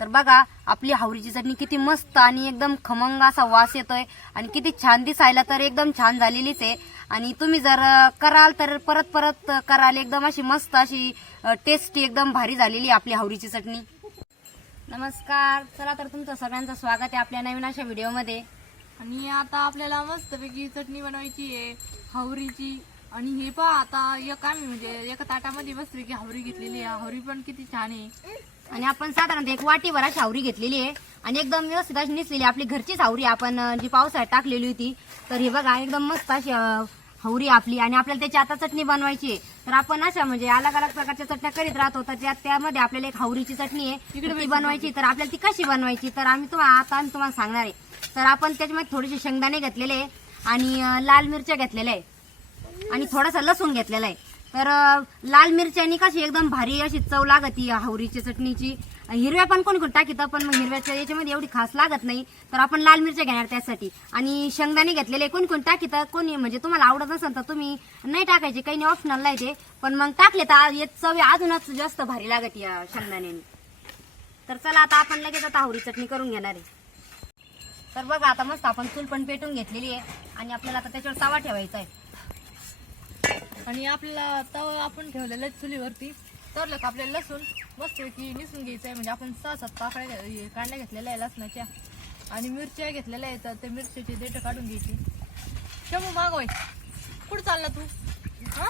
तर बघा आपली हावरीची चटणी किती मस्त आणि एकदम खमंग असा वास येतोय आणि किती छान दिसायला तर एकदम छान झालेलीच आहे. आणि तुम्ही जर कराल तर परत परत कराल एकदम अशी मस्त अशी टेस्टी एकदम भारी झालेली आहे आपली हावरीची चटणी. नमस्कार. चला तर तुमचं सगळ्यांचं स्वागत आहे आपल्या नवीन अशा व्हिडिओमध्ये. आणि आता आपल्याला मस्तपैकी चटणी बनवायची आहे हावरीची. आणि हे पहा आता एक आम्ही म्हणजे एका ताटामध्ये मस्तपैकी हावरी घेतलेली आहे. हावरी पण किती छान आहे. आणि आपण साधारणतः एक वाटीभर अशी घेतलेली आहे. आणि एकदम व्यवस्थित अशी निसलेली आपली घरचीच हावरी आपण जी पावसाळ्यात टाकलेली होती तर हे बघा एकदम मस्त अशी हावरी आपली. आणि आपल्याला त्याची आता चटणी बनवायची आहे. तर आपण अशा म्हणजे अलग अलग प्रकारच्या चटण्या करीत राहतो तर त्यात त्यामध्ये आपल्याला एक हावरीची चटणी आहे. ती बनवायची. तर आपल्याला ती कशी बनवायची? तर आम्ही तुम्हाला आता आम्ही तुम्हाला सांगणार आहे. तर आपण त्याच्यामध्ये थोडेसे शेंगदाणे घेतलेले आहे. आणि लाल मिरच्या घेतलेल्या आहे. आणि थोडासा लसूण घेतलेला आहे. तर लाल मिरच्यानी कशी एकदम भारी अशी चव लागत हावरीची चटणीची. हिरव्या पण कोण कोण टाकीत पण मग हिरव्याच्या याच्यामध्ये एवढी खास लागत नाही. तर आपण लाल मिरच्या घेणार त्यासाठी. आणि शेंगदाणे घेतलेले कोण कोण टाकीत कोणी म्हणजे तुम्हाला आवडत असेल तर तुम्ही नाही टाकायचे काही नाही ऑप्शनल नाही ते. पण मग टाकले तर ये चव अजूनच जास्त भारी लागत या शेंगदाण्याने. तर चला आता आपण लगेच आता हावरी चटणी करून घेणार आहे. तर बघा आता मस्त आपण चूल पण पेटून घेतलेली आहे. आणि आपल्याला आता त्याच्यावर तवा ठेवायचा आहे. आणि आपल्याला तवा आपण ठेवलेलं आहे चुलीवरती. तर का आपल्याला लसूण मस्त की निसून घ्यायचं आहे म्हणजे आपण सहा सात पाकळ्या घे- कांड्या घेतलेल्या आहे लसणाच्या. आणि मिरच्या घेतलेल्या आहेत तर त्या मिरच्याची देठं काढून घ्यायची. शमू मागवाय कुठं चालला तू? हा?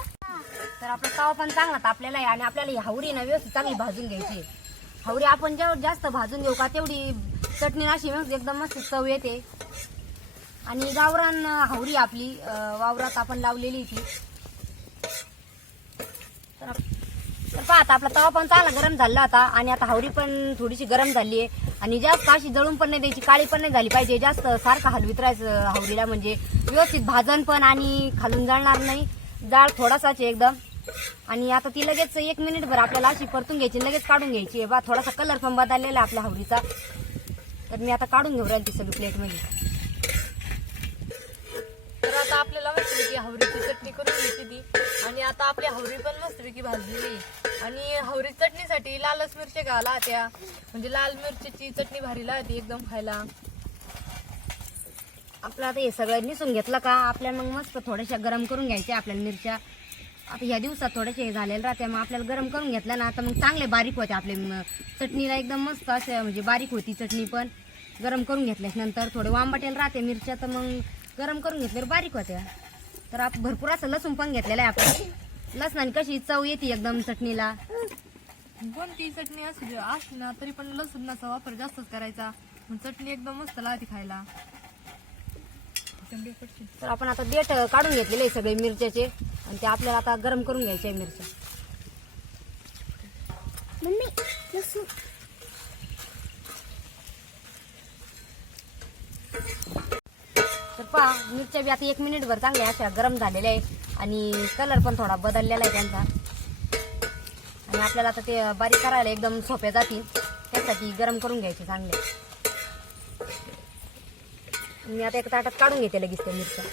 तर आपला तवा पण चांगला तापलेला आहे आणि आपल्याला ही हावरी ना व्यवस्थित चांगली भाजून घ्यायची आहे. हावरी आपण जेवढं जास्त भाजून घेऊ का तेवढी चटणी अशी मस्त एकदम मस्त चव येते. आणि गावरान हावरी आपली वावरात आपण लावलेली ती तर आप- पहा आता आपला तवा पण चांगला गरम झाला आता आणि आता हावरी पण थोडीशी गरम झाली आहे. आणि जास्त अशी जळून पण नाही द्यायची काळी पण नाही झाली पाहिजे. जास्त सारखा हलवीत राहायचं हावरीला म्हणजे. व्यवस्थित भाजण पण आणि खालून जळणार नाही. जाळ थोडासाच एकदम. आणि आता ती लगेच एक मिनिट भर आपल्याला अशी परतून घ्यायची लगेच काढून घ्यायची बा थोडासा कलर पण बदललेला आहे आपल्या हावरीचा तर मी आता काढून घेऊ राहील ती सगळी प्लेटमध्ये तर आता आपल्याला मस्तपैकी हावरीची चटणी करून घेतली ती आणि आता आपली हवरी पण मस्तपैकी भाजलेली आणि हवरी चटणीसाठी लालच मिरच्या घाला त्या. म्हणजे लाल मिरचीची चटणी भारी लागते एकदम खायला. आपलं आता हे सगळं निसून घेतलं का? आपल्याला मग मस्त थोड्याशा गरम करून घ्यायच्या आपल्याला मिरच्या. आता ह्या दिवसात थोडेसे हे झालेलं राहते मग आपल्याला गरम करून घेतलं ना आता मग चांगले बारीक होते आपले चटणीला एकदम मस्त असे म्हणजे बारीक होती चटणी पण. गरम करून घेतल्यानंतर थोडे वांबटेल राहते मिरच्या तर मग गरम करून घेतल्यावर बारीक होत्या. तर आप भरपूर असं लसूण पण घेतलेलं आहे आपण. लसणाने कशी चव येते एकदम चटणीला. कोणती चटणी असली असली ना तरी पण लसूणाचा वापर जास्तच करायचा. मग चटणी एकदम मस्त लागते खायला. तर आपण आता देठ काढून घेतलेले आहे सगळे मिरच्याचे. आणि ते आपल्याला आता गरम करून घ्यायचे आहे मिरच्या. तर पहा मिरच्या बी आता एक मिनिट भर चांगल्या अशा गरम झालेल्या आहेत. आणि कलर पण थोडा बदललेला आहे त्यांचा. आणि आपल्याला आता ते बारीक करायला एकदम सोप्या जातील. त्यासाठी गरम करून घ्यायचे चांगले. मी आता एका ताटात काढून घेते लगेच त्या मिरच्या.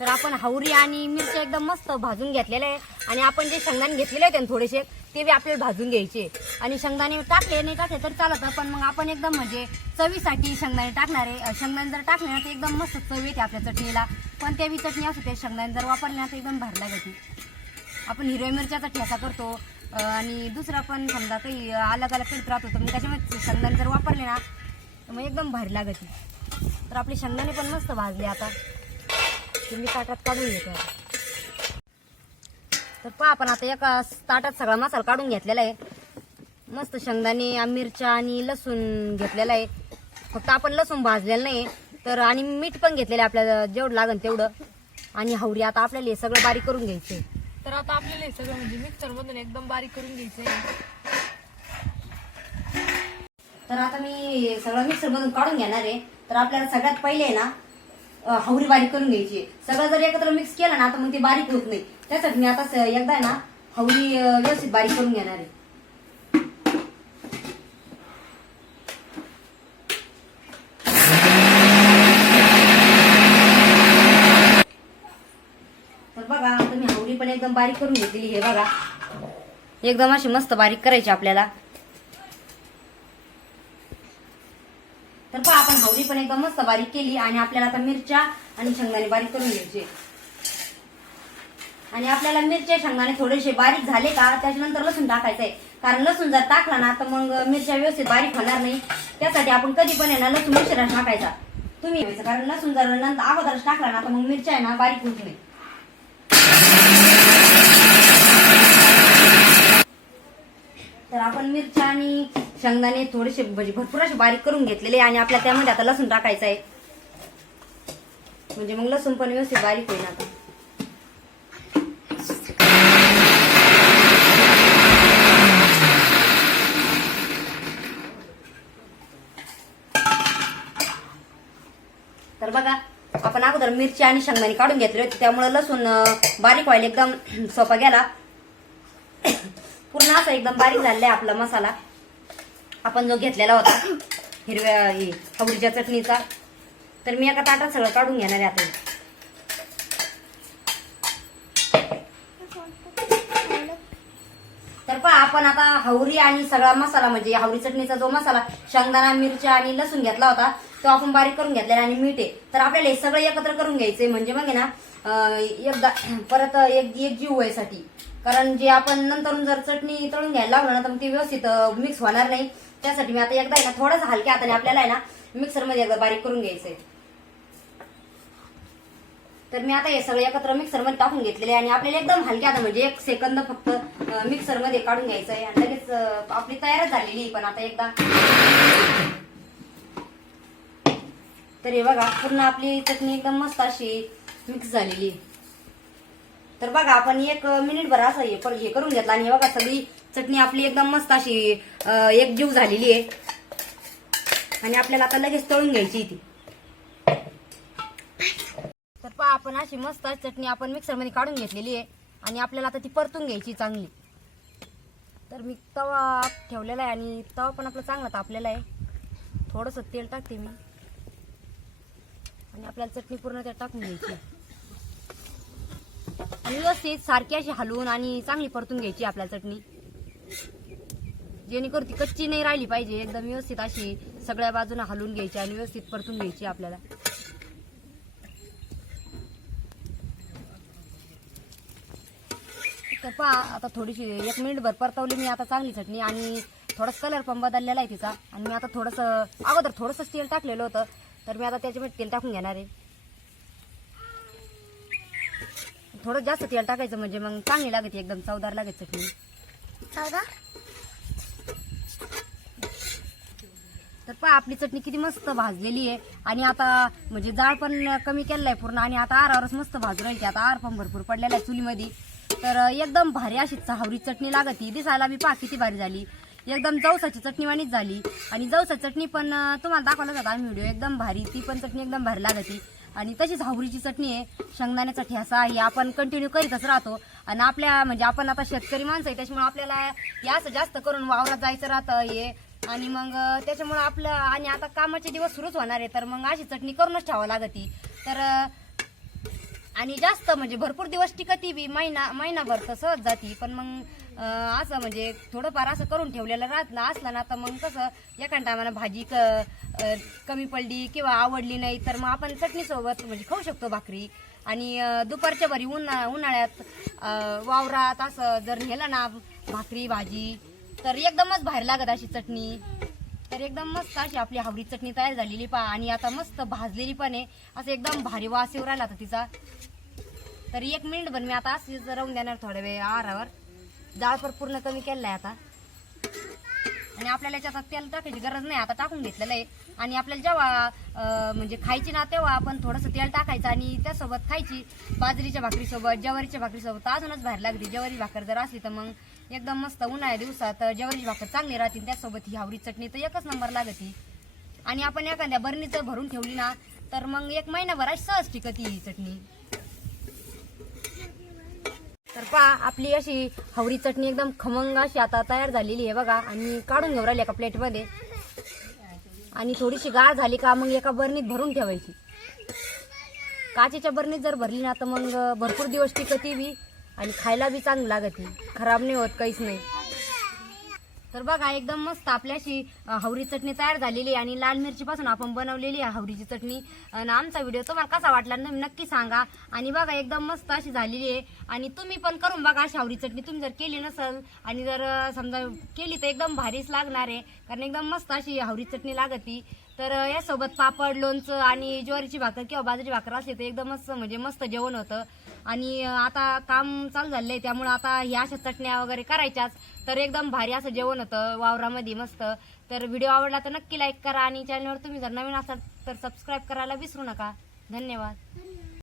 तर आपण हावरी आणि मिरच्या एकदम मस्त भाजून घेतलेल्या आहे. आणि आपण जे शेंगदाणे घेतलेले होते ना थोडेसे ते बी आपल्याला भाजून घ्यायचे. आणि शेंगदाणे टाकले नाही टाकले तर चालत पण मग आपण एकदम म्हणजे चवीसाठी शेंगदाणे टाकणार आहे. शेंगदाणे जर टाकले ना तर एकदम मस्त चवी येते आपल्या चटणीला. पण ते बी चटणी असू ते शेंगदाणे जर वापरले ना तर एकदम भरल्या गती आपण हिरव्या मिरच्याचा ठेसा करतो. आणि दुसरा पण समजा काही अलग अलग करीत राहतो तर मग त्याच्यामध्ये शेंगदाणे जर वापरले ना तर मग एकदम भारी लागते. तर आपले शेंगदाणे पण मस्त भाजले आता. तुम्ही काटात ताटात काढून घेतो तर पहा आपण आता एका ताटात सगळा मसाला काढून घेतलेला आहे. मस्त शेंगदाणे मिरच्या आणि लसूण घेतलेला आहे. फक्त आपण लसूण भाजलेलं नाही तर आणि मीठ पण घेतलेलं आहे आपल्याला जेवढं लागेल तेवढं. आणि हावरी आता आपल्याला हे सगळं बारीक करून घ्यायचं आहे तर आता आपल्याला हे सगळं म्हणजे मिक्सर मधून एकदम बारीक करून घ्यायचंय. तर आता मी सगळं मिक्सर मधून काढून घेणार आहे. तर आपल्याला सगळ्यात पहिले आहे ना हावरी बारीक करून घ्यायची. सगळं जर एकत्र मिक्स केलं ना तर मग ते बारीक होत नाही. त्यासाठी मी आता एकदा ना हावरी व्यवस्थित बारीक करून घेणार आहे. तर बघा तुम्ही मी हावरी पण एकदम बारीक करून घेतलेली हे बघा. एकदम अशी मस्त बारीक करायची आपल्याला तर पहा आपण हवरी पण एकदा मस्त बारीक केली आणि आपल्याला आता मिरच्या आणि शेंगदाणे बारीक करून घ्यायचे. आणि आपल्याला मिरच्या शेंगदाणे थोडेसे बारीक झाले का त्याच्यानंतर लसूण टाकायचंय. कारण लसूण जर टाकला ना तर मग मिरच्या व्यवस्थित बारीक होणार नाही. त्यासाठी आपण कधी पण आहे ना लसूण उशिरा टाकायचा. तुम्ही कारण लसूण जर नंतर अगोदरच टाकला ना तर मग मिरच्या आहे ना बारीक होत नाही तर आपण मिरच्या आणि शेंगदाणे थोडेसे म्हणजे भरपूर असे बारीक करून घेतलेले आहे आणि आपल्या त्यामध्ये आता लसूण टाकायचं आहे. म्हणजे मग लसूण पण व्यवस्थित बारीक होईल आता. तर बघा आपण अगोदर मिरची आणि शेंगदाणे काढून घेतले होते त्यामुळे लसूण बारीक व्हायला एकदम सोपा गेला. पूर्ण असा एकदम बारीक झालेला आहे आपला मसाला. आपण जो घेतलेला होता हिरव्या हे चटणीचा तर मी एका ताटात सगळं काढून घेणार आहे आता. तर पहा आपण आता हवरी आणि सगळा मसाला म्हणजे हवरी चटणीचा जो मसाला शेंगदाणा मिरच्या आणि लसूण घेतला होता तो आपण बारीक करून घेतलेला आणि मीठ आहे. तर आपल्याला हे सगळं एकत्र करून घ्यायचंय म्हणजे मग आहे ना एकदा परत एक एक जीव व्हायसाठी कारण जे आपण नंतर जर चटणी तळून घ्यायला लागलो ना तर मग ती व्यवस्थित मिक्स होणार नाही. त्यासाठी मी आता एकदा आहे ना थोडंसं हलक्या हाताने आपल्याला आहे ना मिक्सरमध्ये एकदा बारीक करून घ्यायचंय. तर मी आता हे सगळं एकत्र मिक्सरमध्ये टाकून घेतलेले आहे आणि आपल्याला एकदम हलक्या आता म्हणजे एक सेकंद फक्त मिक्सरमध्ये काढून घ्यायचं आहे आणि लगेच आपली तयारच झालेली पण आता एकदा. तर हे बघा पूर्ण आपली चटणी एकदम मस्त अशी मिक्स झालेली आहे. तर बघा आपण एक मिनिट भर असं हे पण हे करून घेतलं. आणि बघा सगळी चटणी आपली एकदम मस्त अशी एक एकजीव झालेली आहे. आणि आपल्याला आता लगेच तळून घ्यायची ती. तर पहा आपण अशी मस्त चटणी आपण मिक्सरमध्ये काढून घेतलेली आहे. आणि आपल्याला आता ती परतून घ्यायची चांगली. तर मी तवा ठेवलेला आहे आणि तवा पण आपला चांगला तापलेला आहे. थोडंसं तेल टाकते मी. आणि आपल्याला चटणी पूर्ण त्यात टाकून घ्यायची आणि व्यवस्थित सारखी अशी हलवून आणि चांगली परतून घ्यायची आपल्याला चटणी. जेणेकरून ती कच्ची नाही राहिली पाहिजे एकदम व्यवस्थित अशी सगळ्या बाजूने हलवून घ्यायची आणि व्यवस्थित परतून घ्यायची आपल्याला. तर पहा आता थोडीशी एक मिनिटभर परतवली मी आता चांगली चटणी आणि थोडासा कलर पण बदललेला आहे तिचा. आणि मी आता थोडंसं अगोदर थोडंसं तेल टाकलेलं होतं तर मी आता त्याच्यामध्ये तेल टाकून घेणार आहे. थोडं जास्त तेल टाकायचं म्हणजे मग चांगली लागते एकदम चवदार लागेल चटणी. तर पहा आपली चटणी किती मस्त भाजलेली आहे. आणि आता म्हणजे जाळ पण कमी केलेलं आहे पूर्ण आणि आता आरावरच मस्त भाजून राहिली. आता आर पण भरपूर पडलेला आहे चुलीमध्ये. तर एकदम भारी अशी चहावरी चटणी लागती. दिसायला बी पहा किती भारी झाली. एकदम जवसाची चटणी वाणीच झाली. आणि जवसा चटणी पण तुम्हाला दाखवलं होता आम्ही व्हिडिओ? एकदम भारी. ती पण चटणी एकदम भारी लागती. आणि तशीच हावरीची चटणी आहे. शेंगदाण्याचा ठेसा आहे. आपण कंटिन्यू करीतच राहतो. आणि आपल्या म्हणजे आपण आता शेतकरी माणसं आहे त्याच्यामुळे आपल्याला या असं जास्त करून वावरात जायचं राहतं हे. आणि मग त्याच्यामुळं आपलं आणि आता कामाचे दिवस सुरूच होणार आहे तर मग अशी चटणी करूनच ठेवावं लागती. तर आणि जास्त म्हणजे भरपूर दिवस टिकती बी महिना महिनाभर तर सहज जाती. पण मग असं म्हणजे थोडंफार असं करून ठेवलेलं राहत ना असलं ना तर मग कसं एखाद्या टायमाला भाजी क कमी पडली किंवा आवडली नाही तर मग आपण चटणीसोबत म्हणजे खाऊ शकतो भाकरी. आणि दुपारच्या भरी उन्हा उन्हाळ्यात वावरात असं जर नेलं ना भाकरी भाजी तर एकदमच बाहेर लागत अशी चटणी. तर एकदम मस्त अशी आपली हावरी चटणी तयार झालेली पहा. आणि आता मस्त भाजलेली पण आहे. असं एकदम भारी वास येऊ राहिला आता तिचा. तर एक मिनिट पण मी आता अशीच राहून देणार थोड्या वेळ आरावर जाळ पण पूर्ण कमी केलेला आहे आता. आणि आपल्याला याच्यात तेल टाकायची गरज नाही. आता टाकून घेतलेलं आहे. आणि आपल्याला जेव्हा म्हणजे खायची ना तेव्हा आपण थोडंसं तेल टाकायचं आणि त्यासोबत खायची. बाजरीच्या भाकरीसोबत ज्वारीच्या भाकरीसोबत अजूनच बाहेर लागते ज्वारी भाकर जर असली तर मग एकदम मस्त उन्हाळ्या दिवसात ज्वारीची भाकर चांगली राहते त्यासोबत ही हावरी चटणी तर एकच नंबर लागते. आणि आपण एखाद्या बरणीचं भरून ठेवली ना तर मग एक महिनाभर अशी सहज टिकती ही चटणी. तर पहा आपली अशी हवरी चटणी एकदम खमंग अशी आता तयार झालेली आहे बघा. आणि काढून घेऊ राहिली एका प्लेटमध्ये. आणि थोडीशी गाळ झाली का मग एका बरणीत भरून ठेवायची. काचेच्या बरणीत जर भरली ना तर मग भरपूर दिवस टिकती बी आणि खायला बी चांगली लागती खराब नाही होत काहीच नाही. तर बघा एकदम मस्त आपल्याशी हवरी चटणी तयार झालेली आहे आणि लाल मिरचीपासून आपण बनवलेली आहे हवरीची चटणी. आणि आमचा व्हिडिओ तुम्हाला कसा वाटला तुम्ही नक्की सांगा. आणि बघा एकदम मस्त अशी झालेली आहे. आणि तुम्ही पण करून बघा अशी हवरी चटणी. तुम्ही जर केली नसेल आणि जर समजा केली तर एकदम भारीच लागणार आहे. कारण एकदम मस्त अशी हवरी चटणी लागती. तर यासोबत पापड लोणचं आणि ज्वारीची भाकर किंवा बाजरीची भाकर असली तर एकदमच म्हणजे मस्त जेवण होतं. आणि आता काम चालू झालंय त्यामुळं आता ह्या अशा चटण्या वगैरे करायच्याच. तर एकदम भारी असं जेवण होतं वावरामध्ये मस्त. तर व्हिडिओ आवडला तर नक्की लाईक करा आणि चॅनलवर तुम्ही जर नवीन असाल तर सबस्क्राईब करायला विसरू नका. धन्यवाद.